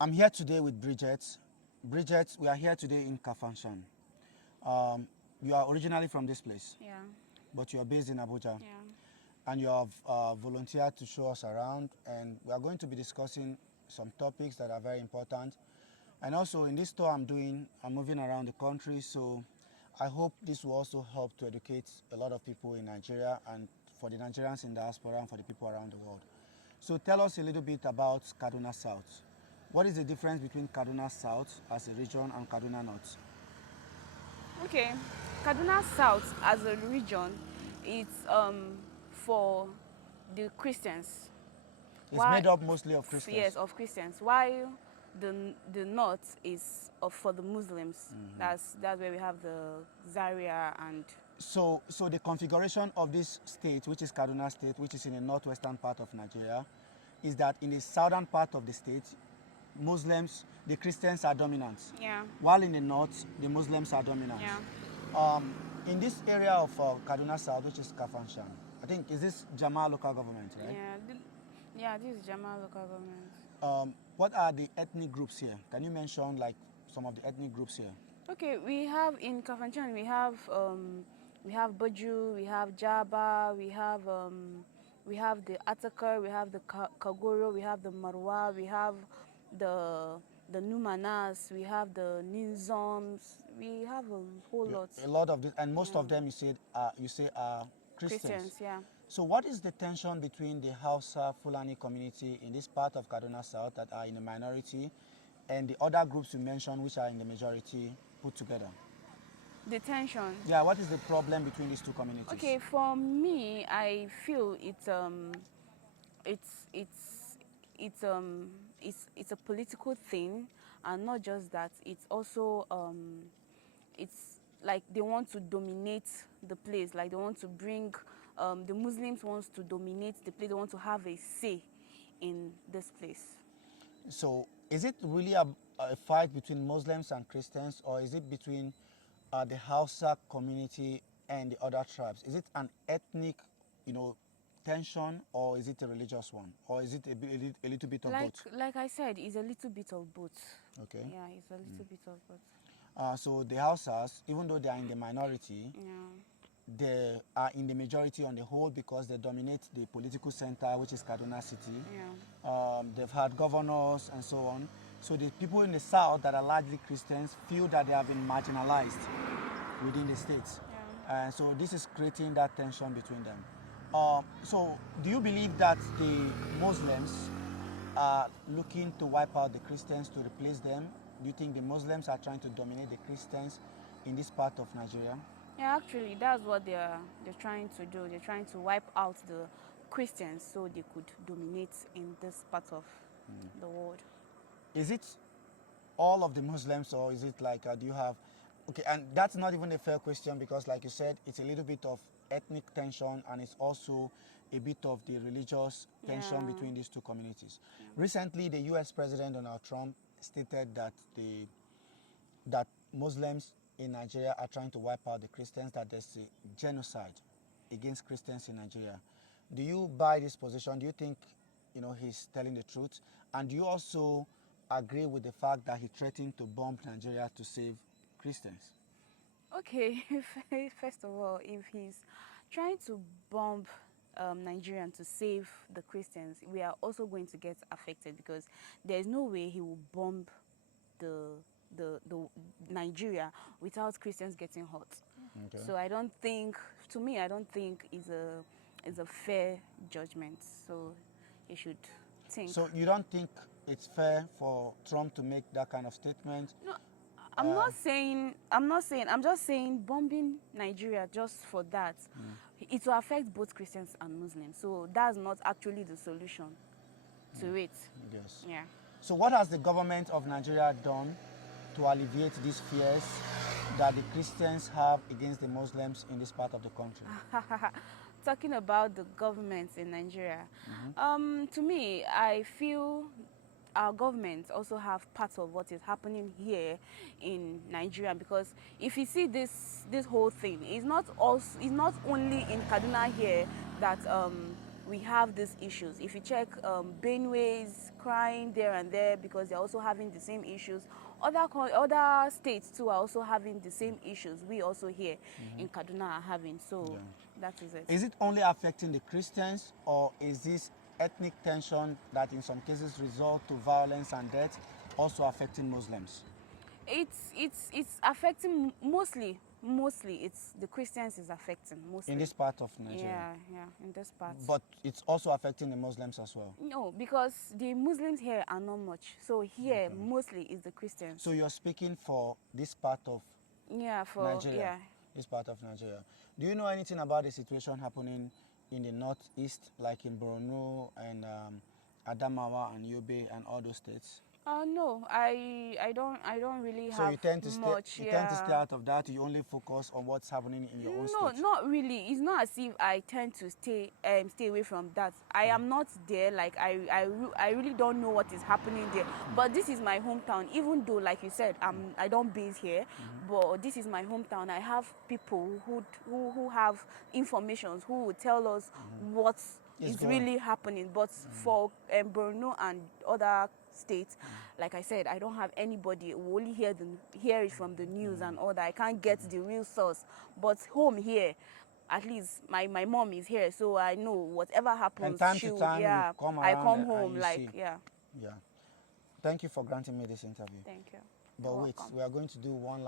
I'm here today with Bridget. Bridget, we are here today in Kafanchan. You are originally from this place, Yeah, but you are based in Abuja. yeah. And you have volunteered to show us around, and we are going to be discussing some topics that are very important. And also in this tour I'm moving around the country, so I hope this will also help to educate a lot of people in Nigeria and for the Nigerians in diaspora and for the people around the world. So tell us a little bit about Kaduna South. What is the difference between Kaduna South as a region and Kaduna North? Okay, Kaduna South as a region, it's for the Christians. It's Why? made up mostly of Yes, Christians. of Christians. While the north is for the Muslims. That's where we have the Zaria and So the configuration of this state, which is Kaduna State, which is in the northwestern part of Nigeria, is that in the southern part of the state, Muslims, the Christians are dominant, yeah, while in the north, the Muslims are dominant. yeah, In this area of Kaduna South, which is Kafanchan, I think, is this Jama local government, right? yeah, yeah. This is Jamal local government. What are the ethnic groups here? Can you mention like some of the ethnic groups here? Okay, we have in Kafanchan we have Baju, we have Jaba, we have the Atakar, we have the Kagoro, we have the Marwa, we have the Numanas, we have the Nizams, we have a whole lot. A lot of this, and most Yeah. of them you say are Christians. Christians, yeah. So what is the tension between the Hausa Fulani community in this part of Kaduna South that are in the minority and the other groups you mentioned which are in the majority put together? Detention. Yeah, what is the problem between these two communities? Okay, for me, I feel it's it's it's a political thing, and not just that. It's also it's like they want to dominate the place. Like they want to bring the Muslims wants to dominate the place. They want to have a say in this place. So is it really a fight between Muslims and Christians, or is it between the Hausa community and the other tribes? Is it an ethnic, tension, or is it a religious one, or is it a little bit of both? Like I said, it's a little bit of both. Okay. Yeah, it's a little bit of both. So the Hausas, even though they are in the minority, Yeah. they are in the majority on the whole because they dominate the political center, which is Kaduna City. Yeah. They've had governors and so on. So the people in the south that are largely Christians feel that they have been marginalized within the states. Yeah. And so this is creating that tension between them. So do you believe that the Muslims are looking to wipe out the Christians to replace them? Do you think the Muslims are trying to dominate the Christians in this part of Nigeria? Yeah, actually, that's what they're trying to do. They're trying to wipe out the Christians so they could dominate in this part of the world. Is it all of the Muslims, or is it like, do you have, okay, and that's not even a fair question because like you said, it's a little bit of ethnic tension and it's also a bit of the religious tension Yeah. between these two communities. Recently, the US President Donald Trump stated that that Muslims in Nigeria are trying to wipe out the Christians, that there's a genocide against Christians in Nigeria. Do you buy this position? Do you think, he's telling the truth? And do you also agree with the fact that he threatened to bomb Nigeria to save Christians? Okay, first of all, if he's trying to bomb Nigerian to save the Christians, we are also going to get affected because there is no way he will bomb the the Nigeria without Christians getting hurt. Okay. So I don't think, to me, I don't think is a fair judgment. So you should think. So you don't think it's fair for Trump to make that kind of statement? No, I'm not saying, I'm just saying bombing Nigeria just for that, it will affect both Christians and Muslims. So that's not actually the solution to it. Yes. Yeah. So what has the government of Nigeria done to alleviate these fears that the Christians have against the Muslims in this part of the country? Talking about the government in Nigeria, to me, I feel our government also have part of what is happening here in Nigeria, because if you see this whole thing, it's not only in Kaduna here that we have these issues. If you check Benue, crying there and there because they're also having the same issues. Other states too are also having the same issues we also here in Kaduna are having. So that is it. Is it only affecting the Christians, or is this ethnic tension that in some cases result to violence and death also affecting Muslims? It's affecting mostly it's the Christians is affecting mostly. In this part of Nigeria? Yeah, in this part. But it's also affecting the Muslims as well? No, because the Muslims here are not much. So here mostly is the Christians. So you're speaking for this part of Nigeria? Yeah. This part of Nigeria. Do you know anything about the situation happening in the northeast, like in Borno and Adamawa and Yobe and all those states? No, I don't really so have you tend to much. stay, you tend to stay out of that. You only focus on what's happening in your own state. No, not really. It's not as if I tend to stay away from that. I am not there. Like I really don't know what is happening there. But this is my hometown. Even though, like you said, I don't base here, but this is my hometown. I have people who have information who will tell us what is really happening. But for Borno and other states, like I said, I don't have anybody. We only hear it from the news and all that. I can't get the real source. But home here, at least my mom is here, so I know whatever happens. And time to time, you come I around come and home, you like see. yeah. Thank you for granting me this interview. Thank you. But You're wait, welcome. we are going to do one last